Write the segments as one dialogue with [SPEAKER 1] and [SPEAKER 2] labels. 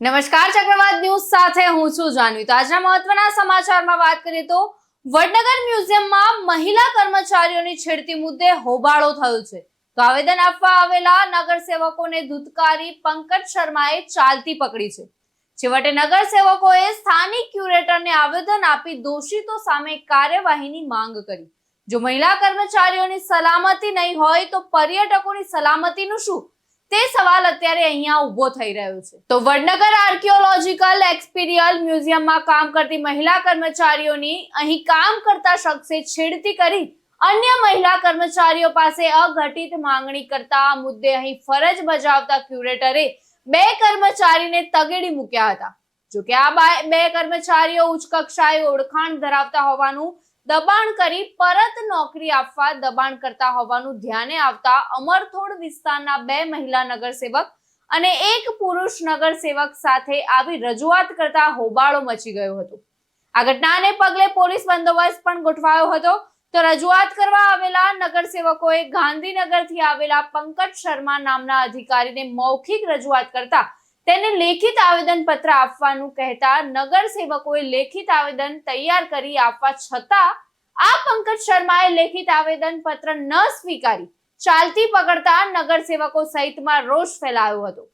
[SPEAKER 1] નમસ્કાર, ચક્રવાત ન્યૂઝ સાથે હું છું જાનવી. તો આજના મહત્વના સમાચારમાં વાત કરીએ તો વડનગર મ્યુઝિયમમાં મહિલા કર્મચારીઓની છેડતી મુદ્દે હોબાળો થયો છે. તો આવેદન આપવા આવેલા નગરસેવકોને ધૂતકારી પંકજ શર્માએ ચાલતી પકડી છે. છેવટે નગરસેવકોએ સ્થાનિક ક્યુરેટરને આવેદન આપી દોષિતો સામે કાર્યવાહીની માંગ કરી. જો મહિલા કર્મચારીઓની સલામતી નહીં હોય તો પર્યટકોની સલામતીનું શું? તે સવાલ અત્યારે અહીંયા ઊભો થઈ રહ્યો છે. તો વડનગર આર્કિયોલોજીકલ એક્સપિરિયલ મ્યુઝિયમમાં કામ કરતી મહિલા કર્મચારીઓની અહીં કામ કરતા શખ્સે છેડતી કરી અન્ય મહિલા કર્મચારીઓ પાસે અઘટિત માંગણી કરતા આ મુદ્દે અહીં ફરજ બજાવતા ક્યુરેટરે બે કર્મચારીને તગેડી મૂક્યા હતા. જોકે આ બે કર્મચારીઓ ઉચ્ચ કક્ષાએ ઓળખાણ ધરાવતા હોવાનું દબાણ કરી પરત નોકરી આપવા દબાણ કરતા હોવાનું ધ્યાને આવતા અમરથોડ વિસ્તારના બે મહિલા નગરસેવક અને એક પુરુષ નગરસેવક સાથે આવી રજૂઆત કરતા હોબાળો મચી ગયો હતો. આ ઘટનાને પગલે પોલીસ બંદોબસ્ત પણ ગોઠવાયો હતો. તો રજૂઆત કરવા આવેલા નગરસેવકોએ ગાંધીનગરથી આવેલા પંકજ શર્મા નામના અધિકારીને મૌખિક રજૂઆત કરતા તેને લેખિત આવેદન પત્ર આપવાનું કહેતા નગરસેવકોએ લેખિત આવેદન તૈયાર કરી આપવા છતાં આ પંકજ શર્માએ લેખિત આવેદન પત્ર ન સ્વીકારી. ચાલતી પકડતા નગરસેવકો સહિતમાં રોષ ફેલાયો હતો.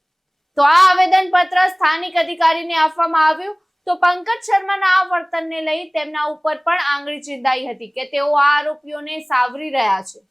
[SPEAKER 1] તો આ આવેદન પત્ર સ્થાનિક અધિકારીને આપવામાં આવ્યું તો પંકજ શર્માના આ વર્તનને લઈ તેમના ઉપર પણ આંગળી ચીંદાઈ હતી કે તેઓ આ આરોપીઓને સાવરી રહ્યા છે.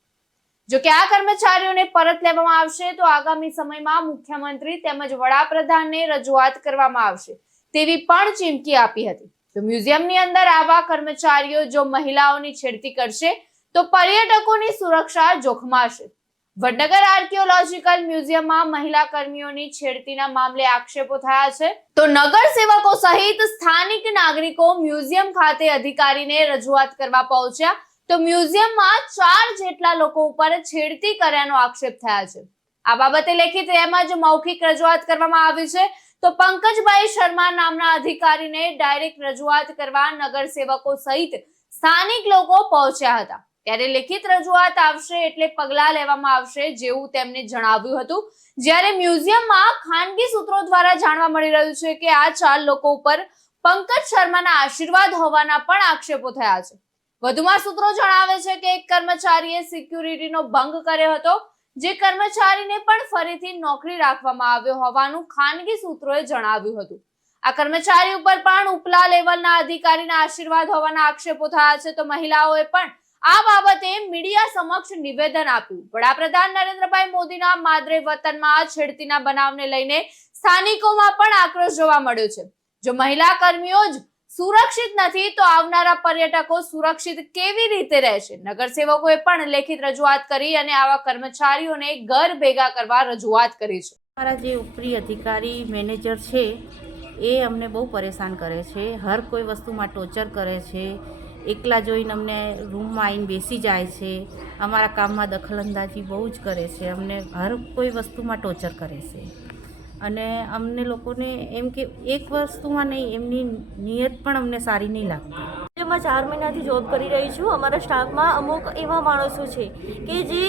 [SPEAKER 1] જો કે આ કર્મચારીઓને પરત લેવામાં આવશે, તો આગામી સમયમાં મુખ્યમંત્રી તેમજ વડાપ્રધાનને રજૂઆત કરવામાં આવશે તેવી પણ ચીમકી આપી હતી. તો મ્યુઝિયમની અંદર આવા કર્મચારીઓ જો મહિલાઓની છેડતી કરશે, તો પર્યટકોની સુરક્ષા જોખમાશે. વડનગર આર્કિયોલોજીકલ મ્યુઝિયમમાં મહિલા કર્મીઓની છેડતીના મામલે આક્ષેપો થયા છે. તો નગર સેવકો સહિત સ્થાનિક નાગરિકો મ્યુઝિયમ ખાતે અધિકારીને રજૂઆત કરવા પહોંચ્યા તો મ્યુઝિયમમાં ચાર જેટલા લોકો ઉપર છેડતી કર્યાનો આક્ષેપ થયા છે. આ બાબતે લેખિત તેમજ મૌખિક રજૂઆત કરવામાં આવી છે. તો પંકજભાઈ શર્મા નામના અધિકારીને ડાયરેક્ટ રજૂઆત કરવા નગર સેવકો સહિત સ્થાનિક લોકો પહોંચ્યા હતા. ત્યારે લેખિત રજૂઆત આવશે એટલે પગલા લેવામાં આવશે જેવું તેમને જણાવ્યું હતું. જ્યારે મ્યુઝિયમમાં ખાનગી સૂત્રો દ્વારા જાણવા મળી રહ્યું છે કે આ ચાર લોકો ઉપર પંકજ શર્માના આશીર્વાદ હોવાના પણ આક્ષેપો થયા છે. વધુમાં સૂત્રો જણાવે છે કે એક કર્મચારીએ સિક્યુરિટીનો ભંગ કર્યો હતો, જે કર્મચારીને પણ ફરીથી નોકરી રાખવામાં આવ્યો હોવાનું ખાનગી સૂત્રોએ જણાવ્યું હતું. આ કર્મચારી ઉપર પણ ઉપલા લેવલના અધિકારીના આશીર્વાદ હોવાના આક્ષેપો થયા છે, તો મહિલાઓએ પણ આ બાબતે મીડિયા સમક્ષ નિવેદન આપ્યું. વડાપ્રધાન નરેન્દ્રભાઈ મોદીના માદરે વતનમાં છેડતીના બનાવને લઈને સ્થાનિકોમાં પણ આક્રોશ જોવા મળ્યો છે. જો મહિલા કર્મીઓ જ સુરક્ષિત નથી, તો આવનારા પર્યટકો સુરક્ષિત કેવી રીતે રહેશે? નગરસેવકોએ પણ લેખિત રજૂઆત કરી અને આવા કર્મચારીઓને ઘર ભેગા કરવા રજૂઆત કરી છે.
[SPEAKER 2] મારા જે ઉપરી અધિકારી મેનેજર છે, એ અમને બહુ પરેશાન કરે છે. હર કોઈ વસ્તુમાં ટોર્ચર કરે છે. એકલા જોઈને અમને રૂમમાં આવીને બેસી જાય છે. અમારા કામમાં દખલંદાજી બહુ જ કરે છે. અમને હર કોઈ વસ્તુમાં ટોર્ચર કરે છે. અને અમને લોકોને એમ કે એક વસ્તુમાં નહીં, એમની નિયત પણ અમને સારી નહીં લાગતી.
[SPEAKER 3] જેમાં ચાર મહિનાથી જોબ કરી રહી છું. અમારા સ્ટાફમાં અમુક એવા માણસો છે કે જે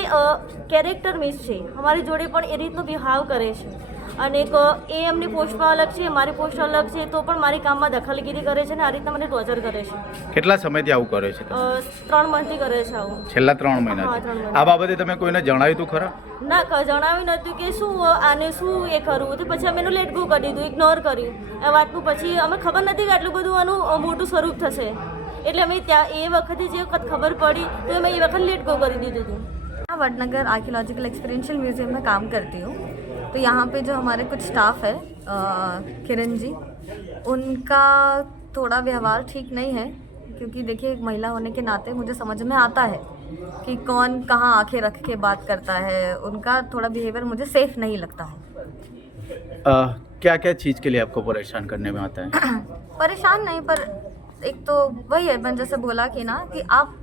[SPEAKER 3] કેરેક્ટર મિસ છે. અમારી જોડે પણ એ રીતનો બિહાવ કરે છે. અને એક, અ, એ એમની પોસ્ટમાં અલગ છે મારી પોસ્ટ અલગ છે તો પણ મારી કામમાં દખલગીરી કરે છે અને આ રીતના મને ટોર્ચર કરે છે
[SPEAKER 4] કેટલા સમયથી આવું કરે છે તમે?
[SPEAKER 3] અ, ત્રણ મંથથી કરે છે આવું
[SPEAKER 4] છેલ્લા ત્રણ
[SPEAKER 3] હા, ત્રણ
[SPEAKER 4] મહિનાથી
[SPEAKER 3] મહિના.
[SPEAKER 4] આ બાબતે તમે કોઈને જણાવ્યું હતું ખરા
[SPEAKER 3] ના ક- જણાવ્યું નહોતું કે શું અ, આને શું એ કરવું તો પછી અમે એનું લેટ ગો કરી દીધું ઇગ્નોર કર્યું એ વાતનું પછી અમે ખબર નથી કે આટલું બધું આનું અ, મોટું સ્વરૂપ થશે એટલે અમે ત્યાં એ વખતે જે વખત ખબર પડી તો અમે એ વખત લેટ ગો કરી દીધું હતું
[SPEAKER 5] मैं वडनगर आर्कियोलॉजिकल एक्सपीरियंशियल म्यूज़ियम में काम करती हूँ तो यहाँ पे जो हमारे कुछ स्टाफ है किरण जी उनका थोड़ा व्यवहार ठीक नहीं है क्योंकि देखिए एक महिला होने के नाते मुझे समझ में आता है कि कौन कहाँ आँखें रख के बात करता है। उनका थोड़ा बिहेवियर मुझे सेफ़ नहीं लगता है।
[SPEAKER 4] आ, क्या क्या चीज़ के लिए आपको परेशान करने में आता है?
[SPEAKER 5] परेशान नहीं पर एक तो वही है मैंने जैसे बोला कि ना कि आप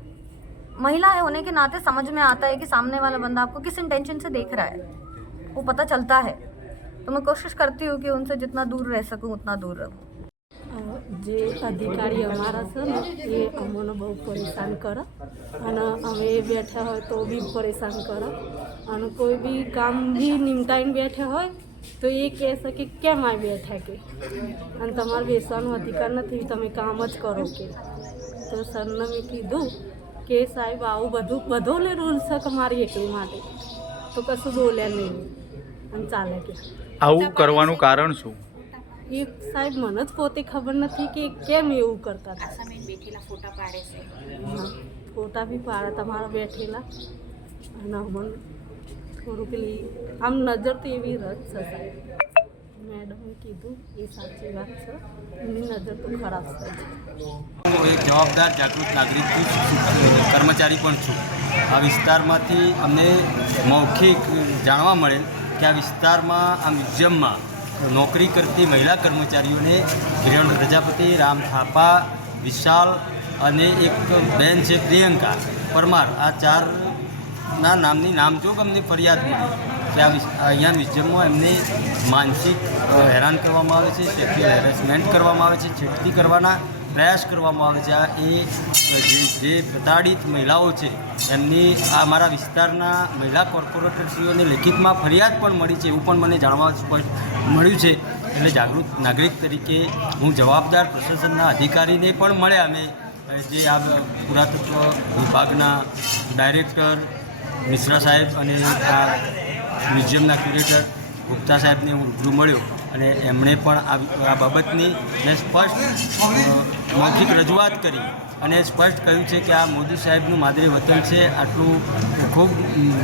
[SPEAKER 5] महिला है होने के नाते समझ में आता है कि सामने वाला बंदा आपको किस इंटेंशन से देख रहा है। वो पता चलता है तो मैं कोशिश करती हूँ कि उनसे जितना दूर रह सकूँ उतना दूर रहूँ
[SPEAKER 6] જે અધિકારી અમારા છે ને એ અમને બહુ પરેશાન કરે અને અમે બેઠા હોય તો બી પરેશાન કરે અને કોઈ બી કામ બી નિમટાઈને બેઠા હોય તો એ કહેશે કે કેમ આ બેઠા કે અને તમારે બેસવાનો અધિકાર નથી તમે કામ જ કરો કે તો સરને મેં કીધું કે સાહેબ આવું બધું બધો લે રૂલ્સ છે કે મારી એકલી માટે તો કશું બોલ્યા નહીં અને ચાલે કે.
[SPEAKER 4] આવું કરવાનું કારણ શું?
[SPEAKER 6] એ સાહેબ મને જ પોતે ખબર નથી કે કેમ એવું કરતા હતા.
[SPEAKER 2] બેઠેલા ફોટા પાડે છે.
[SPEAKER 6] ફોટા બી પાડે તમારા બેઠેલા. અને અમને થોડું પેલી આમ નજર તો એવી રદ છે સાહેબ. મેડમે કીધું એ સાચી વાત છે. એમની નજર તો ખરાબ છે.
[SPEAKER 7] હું એક જવાબદાર જાગૃત નાગરિક છું કર્મચારી પણ છું. આ વિસ્તારમાંથી અમને મૌખિક જાણવા મળેલ આ વિસ્તારમાં આ મ્યુઝિયમમાં નોકરી કરતી મહિલા કર્મચારીઓને કિરણ પ્રજાપતિ રામ થાપા, વિશાલ અને એક બેન છે પ્રિયંકા પરમાર. આ ચારના નામની નામજોગ અમને ફરિયાદ મળી કે અહીંયા મ્યુઝિયમમાં એમને માનસિક હેરાન કરવામાં આવે છે સેક્સ્યુઅલ હેરેસમેન્ટ કરવામાં આવે છે, છેડતી કરવાના પ્રયાસ કરવામાં આવે છે. આ એ, જે પ્રતાડિત મહિલાઓ છે, એમની આ મારા વિસ્તારના મહિલા કોર્પોરેટરશ્રીઓને લેખિતમાં ફરિયાદ પણ મળી છે, એવું પણ મને જાણવા સ્પષ્ટ મળ્યું છે. એટલે જાગૃત નાગરિક તરીકે હું જવાબદાર પ્રશાસનના અધિકારીને પણ મળ્યા. અમે જે આ પુરાતત્વ વિભાગના ડાયરેક્ટર મિશ્રા સાહેબ અને આ મ્યુઝિયમના ક્યુરેટર ગુપ્તા સાહેબને હું રૂબરૂ મળ્યો. અને એમણે પણ આ બાબતની મેં સ્પષ્ટ મૌખિક રજૂઆત કરી. અને સ્પષ્ટ કહ્યું છે કે આ મોદી સાહેબનું માદરી વતન છે, આટલું ખૂબ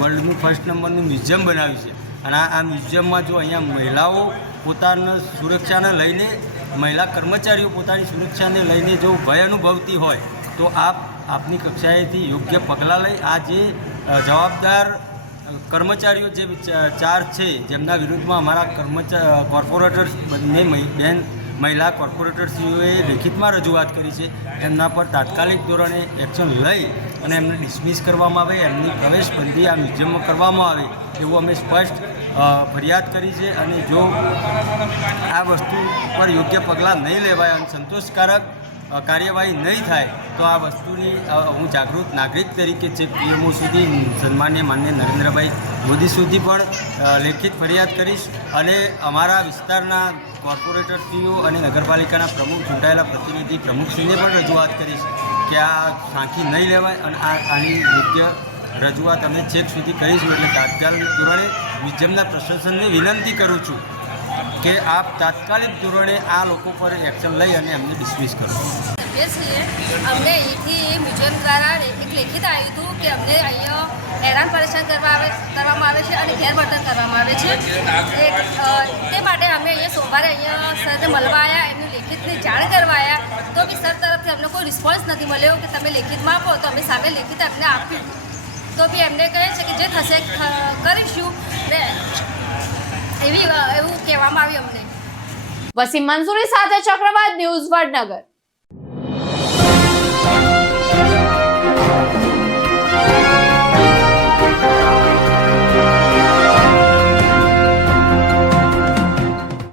[SPEAKER 7] વર્લ્ડનું ફર્સ્ટ નંબરનું મ્યુઝિયમ બનાવ્યું છે. અને આ મ્યુઝિયમમાં જો અહીંયા મહિલાઓ પોતાના સુરક્ષાને લઈને, મહિલા કર્મચારીઓ પોતાની સુરક્ષાને લઈને જો ભય અનુભવતી હોય, તો આપ, આપની કક્ષાએથી યોગ્ય પગલાં લઈ આ જે જવાબદાર કર્મચારીઓ જે ચાર છે, જેમના વિરુદ્ધમાં અમારા કર્મચાર કોર્પોરેટર્સ બંને બેન મહિલા કોર્પોરેટરશ્રીઓએ લેખિતમાં રજૂઆત કરી છે. એમના પર તાત્કાલિક ધોરણે એક્શન લઈ અને એમને ડિસમિસ કરવામાં આવે, એમની પ્રવેશબંધી આ મ્યુઝિયમમાં કરવામાં આવે એવું અમે સ્પષ્ટ ફરિયાદ કરી છે. અને જો આ વસ્તુ પર યોગ્ય પગલાં નહીં લેવાય અને સંતોષકારક કાર્યવાહી નહીં થાય તો આ વસ્તુની હું જાગૃત નાગરિક તરીકે જે પીએમઓ સુધી, સન્માન્ય માન્ય નરેન્દ્રભાઈ મોદી સુધી પણ લેખિત ફરિયાદ કરીશ અને અમારા વિસ્તારના કોર્પોરેટરશ્રીઓ અને નગરપાલિકાના પ્રમુખ, ચૂંટાયેલા પ્રતિનિધિ પ્રમુખશ્રીને પણ રજૂઆત કરીશ કે આ સાંખી નહીં લેવાય અને આ, આની યોગ્ય રજૂઆત અમે છેક સુધી કરીશું એટલે તાત્કાલિક ધોરણે મ્યુઝિયમના પ્રશાસનને વિનંતી કરું છું કે આપ તાત્કાલિક ધોરણે આ લોકો પર એક્શન લઈ અને એમને ડિસમિસ કરો.
[SPEAKER 8] અમને અહીંથી મ્યુઝિયમ દ્વારા એક લેખિત આવ્યું હતું કે અમને અહીંયા હેરાન પરેશાન કરવા આવે, કરવામાં આવે છે અને ગેરવર્તન કરવામાં આવે છે. તે માટે અમે અહીંયા સોમવારે અહીંયા સરને મળવા આવ્યા એમની લેખિતની જાણ કરવા આવ્યા તો બી સર તરફથી અમને કોઈ રિસ્પોન્સ નથી મળ્યો કે તમે લેખિતમાં આપો, તો અમે સામે લેખિત અમને આપ્યું. તો બી એમને કહે છે કે જે થશે કરીશું ને એવી એવું કહેવામાં આવ્યું અમને.
[SPEAKER 1] વસીમ મંસૂરી સાથે ચક્રવાત ન્યૂઝ વડનગર.